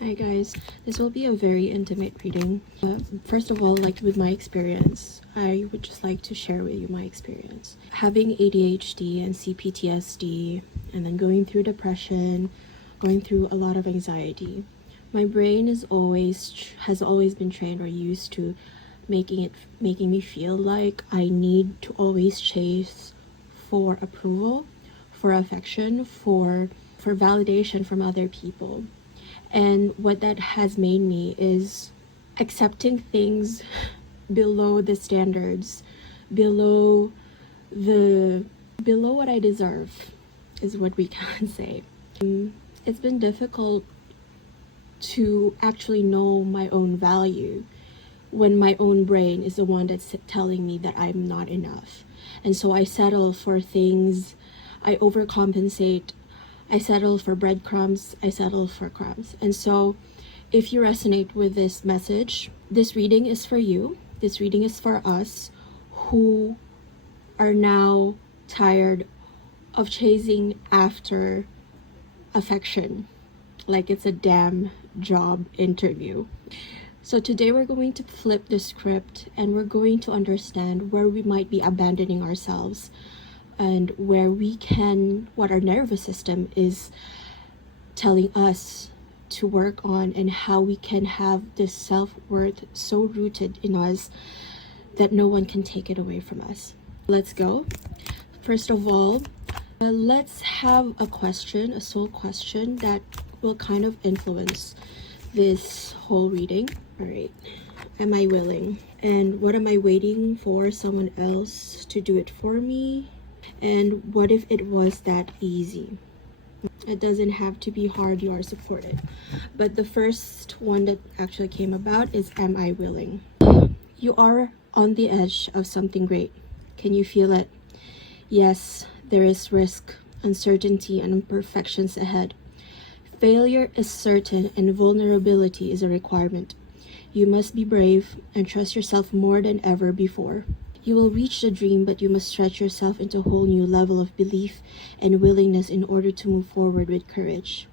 Hi guys, this will be a very intimate reading. First of all, like with my experience, I would just like to share with you my experience. Having ADHD and CPTSD, and then going through depression, going through a lot of anxiety. My brain has always been trained or used to making me feel like I need to always chase for approval, for affection, for validation from other people. And what that has made me is accepting things below the standards, below what I deserve, is what we can say. It's been difficult to actually know my own value when my own brain is the one that's telling me that I'm not enough. And so I settle for things, I overcompensate, I settle for breadcrumbs, I settle for crumbs. And so if you resonate with this message, this reading is for you. This reading is for us who are now tired of chasing after affection like it's a damn job interview. So today we're going to flip the script and we're going to understand where we might be abandoning ourselves and what our nervous system is telling us to work on, and how we can have this self-worth so rooted in us that no one can take it away from us. Let's go. First of all, let's have a soul question that will kind of influence this whole reading. All right, am I willing? And what am I waiting for someone else to do it for me? And what if it was that easy? It doesn't have to be hard, you are supported. But the first one that actually came about is, am I willing? You are on the edge of something great. Can you feel it? Yes, there is risk, uncertainty, and imperfections ahead. Failure is certain and vulnerability is a requirement. You must be brave and trust yourself more than ever before. You will reach the dream, but you must stretch yourself into a whole new level of belief and willingness in order to move forward with courage.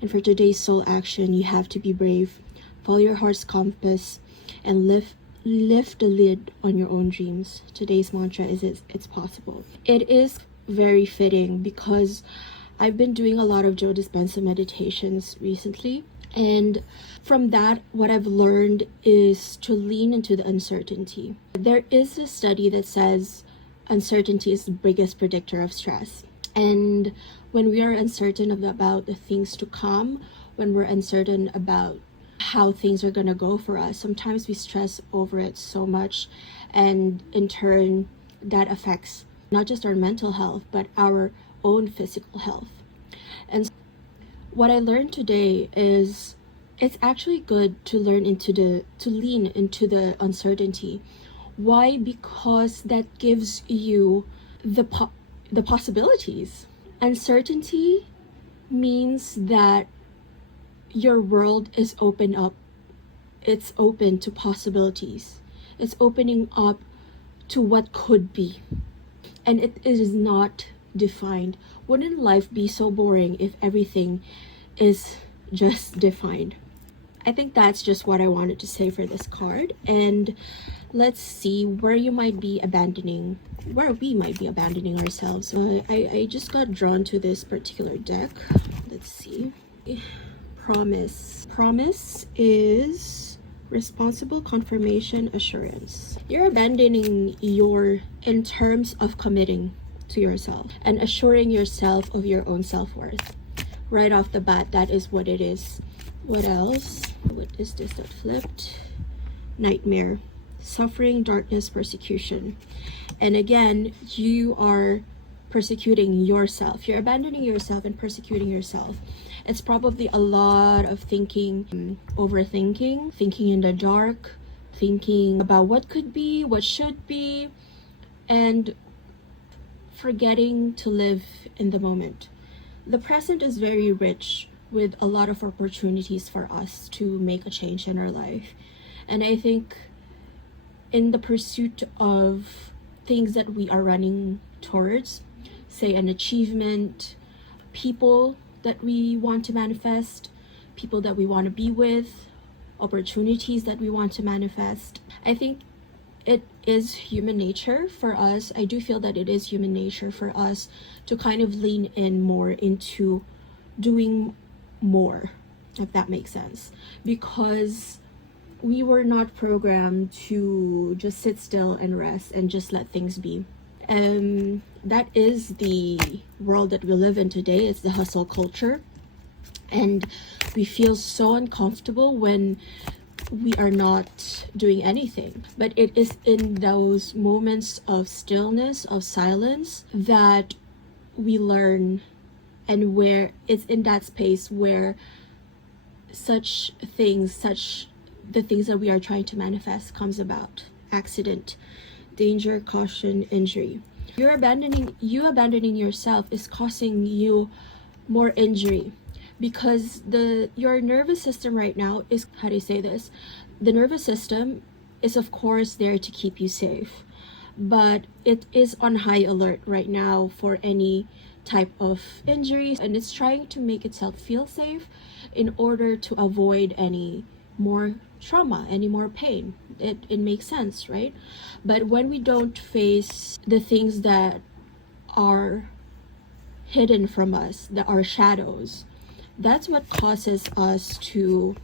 And for today's soul action, you have to be brave, follow your heart's compass, and lift the lid on your own dreams. Today's mantra is it's possible. It is very fitting because I've been doing a lot of Joe Dispenza meditations recently. And from that, what I've learned is to lean into the uncertainty. There is a study that says uncertainty is the biggest predictor of stress. And when we are uncertain about the things to come, when we're uncertain about how things are going to go for us, sometimes we stress over it so much. And in turn, that affects not just our mental health, but our own physical health. And what I learned today is it's actually good to lean into the uncertainty. Why? Because that gives you the possibilities. Uncertainty means that your world is open up. It's open to possibilities. It's opening up to what could be. And it is not defined. Wouldn't life be so boring if everything is just defined? I think that's just what I wanted to say for this card. And let's see where we might be abandoning ourselves. I just got drawn to this particular deck. Let's see. Promise is responsible confirmation assurance. You're abandoning in terms of committing to yourself and assuring yourself of your own self-worth. Right off the bat, that is what it is. What else? What is this that flipped? Nightmare, suffering, darkness, persecution. And again, you are persecuting yourself. You're abandoning yourself and persecuting yourself. It's probably a lot of thinking, overthinking, thinking in the dark, thinking about what could be, what should be, and forgetting to live in the moment. The present is very rich with a lot of opportunities for us to make a change in our life. And I think in the pursuit of things that we are running towards, say an achievement, people that we want to manifest, people that we want to be with, opportunities that we want to manifest. I think it is human nature for us. I do feel that it is human nature for us to kind of lean in more into doing more, if that makes sense, because we were not programmed to just sit still and rest and just let things be. That is the world that we live in today. It's the hustle culture, and we feel so uncomfortable when we are not doing anything. But it is in those moments of stillness, of silence, that we learn, and where it's in that space where the things that we are trying to manifest comes about. Accident, danger, caution, injury. You abandoning yourself is causing you more injury, because your nervous system right now is, how do you say this? The nervous system is of course there to keep you safe, but it is on high alert right now for any type of injuries, and it's trying to make itself feel safe in order to avoid any more trauma, any more pain. It makes sense, right? But when we don't face the things that are hidden from us, that are shadows, that's what causes us to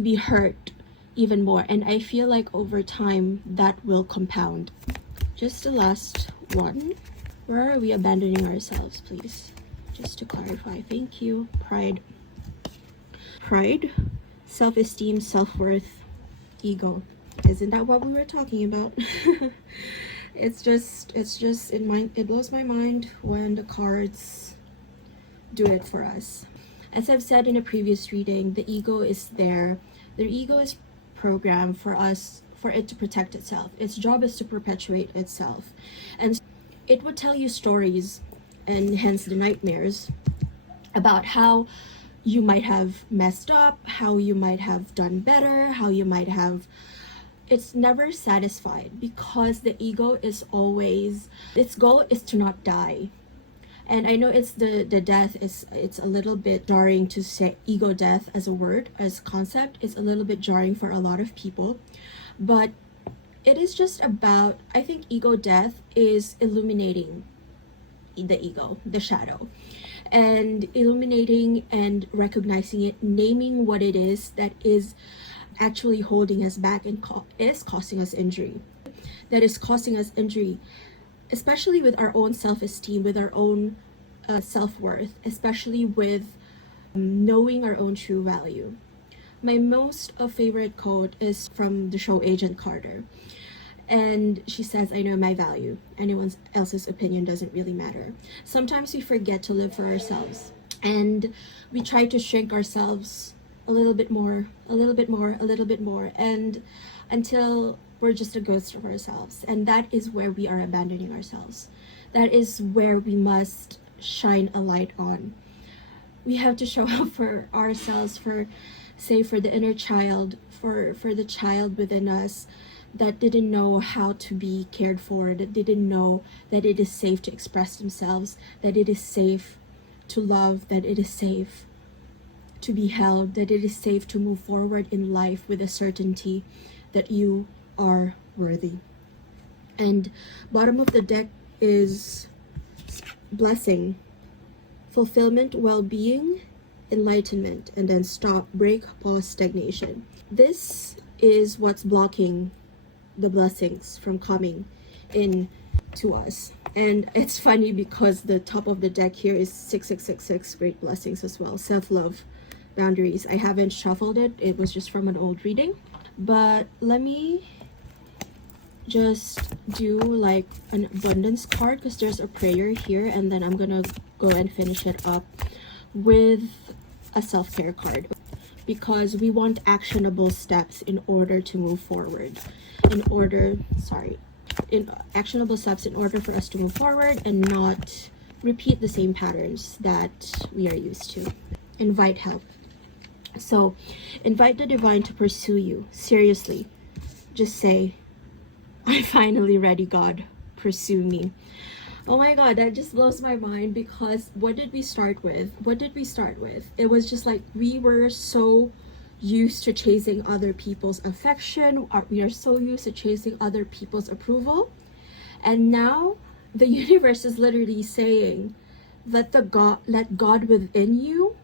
be hurt even more. And I feel like over time that will compound. Just the last one. Where are we abandoning ourselves, please? Just to clarify. Thank you. Pride, self-esteem, self-worth, ego. Isn't that what we were talking about? It's just it blows my mind when the cards do it for us. As I've said in a previous reading, the ego is there. The ego is programmed for it to protect itself. Its job is to perpetuate itself. And it would tell you stories, and hence the nightmares, about how you might have messed up, how you might have done better, how you might have... It's never satisfied, because the ego is always... its goal is to not die. And I know it's the death it's a little bit jarring to say ego death as a word, as concept. It's a little bit jarring for a lot of people, but it is just about, I think ego death is illuminating the ego, the shadow, and illuminating and recognizing it, naming what it is that is actually holding us back and is causing us injury. That is causing us injury, especially with our own self-esteem, with our own self-worth, especially with knowing our own true value. My most favorite quote is from the show Agent Carter, and she says, "I know my value. Anyone else's opinion doesn't really matter." Sometimes we forget to live for ourselves, and we try to shrink ourselves a little bit more, and until we're just a ghost of ourselves. And that is where we are abandoning ourselves. That is where we must shine a light on. We have to show up for ourselves, for the inner child, for the child within us that didn't know how to be cared for, that didn't know that it is safe to express themselves, that it is safe to love, that it is safe to be held, that it is safe to move forward in life with a certainty that you are worthy. And bottom of the deck is blessing, fulfillment, well-being, enlightenment, and then stop, break, pause, stagnation. This is what's blocking the blessings from coming in to us. And it's funny because the top of the deck here is 6666, great blessings as well. Self-love, boundaries. I haven't shuffled it. It was just from an old reading. But let me just do like an abundance card, because there's a prayer here, and then I'm gonna go and finish it up with a self-care card, because we want actionable steps in order to move forward, actionable steps in order for us to move forward and not repeat the same patterns that we are used to. Invite help. So invite the divine to pursue you. Seriously, just say, "I'm finally ready, God, pursue me." Oh my god, that just blows my mind, because what did we start with? What did we start with? It was just like we were so used to chasing other people's affection, or we are so used to chasing other people's approval. And now the universe is literally saying, let God within you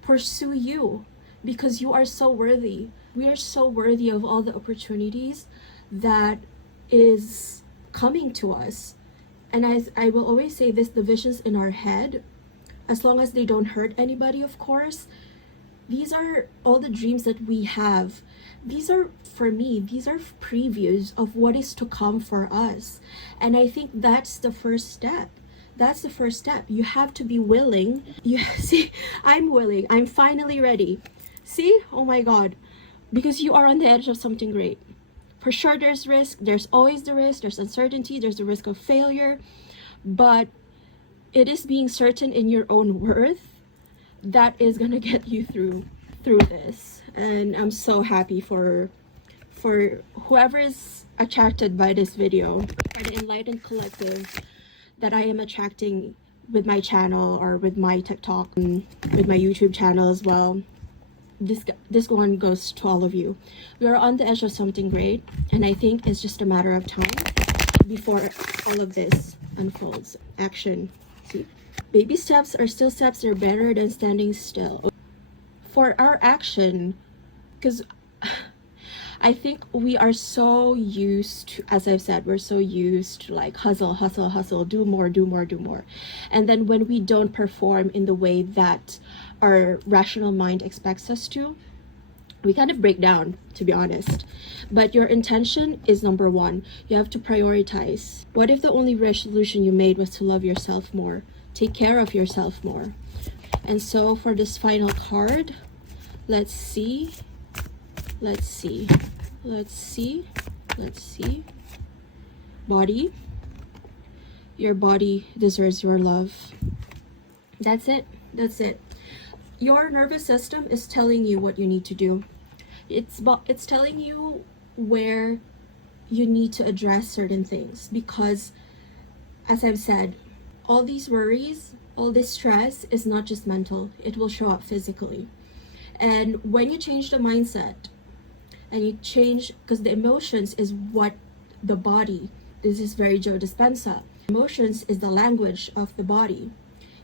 pursue you, because you are so worthy. We are so worthy of all the opportunities that is coming to us. And as I will always say this, the visions in our head, as long as they don't hurt anybody, of course, these are all the dreams that we have. These are, for me, these are previews of what is to come for us. And I think that's the first step. That's the first step. You have to be willing. You see, I'm willing. I'm finally ready. See? Oh my God. Because you are on the edge of something great. For sure, there's risk. There's always the risk. There's uncertainty. There's the risk of failure. But it is being certain in your own worth that is gonna get you through this. And I'm so happy for whoever is attracted by this video, by the enlightened collective that I am attracting with my channel, or with my TikTok, and with my YouTube channel as well. This one goes to all of you. We are on the edge of something great, and I think it's just a matter of time before all of this unfolds. Action. See, baby steps are still steps. They're better than standing still. For our action, because I think we are so used to, as I've said, we're so used to like hustle, hustle, hustle, do more, do more, do more. And then when we don't perform in the way that our rational mind expects us to, we kind of break down, to be honest. But your intention is number one. You have to prioritize. What if the only resolution you made was to love yourself more, take care of yourself more? And so for this final card, let's see. Body. Your body deserves your love. That's it. Your nervous system is telling you what you need to do. It's telling you where you need to address certain things, because as I've said, all these worries, all this stress is not just mental. It will show up physically. And when you change the mindset, and you change, because the emotions is what the body, this is very Joe Dispenza. Emotions is the language of the body.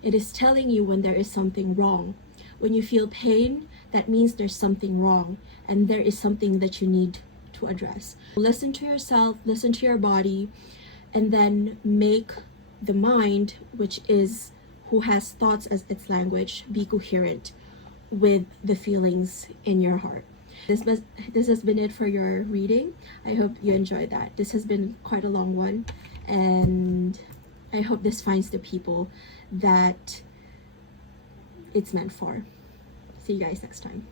It is telling you when there is something wrong. When you feel pain, that means there's something wrong, and there is something that you need to address. Listen to yourself, listen to your body, and then make the mind, which is who has thoughts as its language, be coherent with the feelings in your heart. This has been it for your reading. I hope you enjoyed that. This has been quite a long one, and I hope this finds the people that it's meant for. See you guys next time.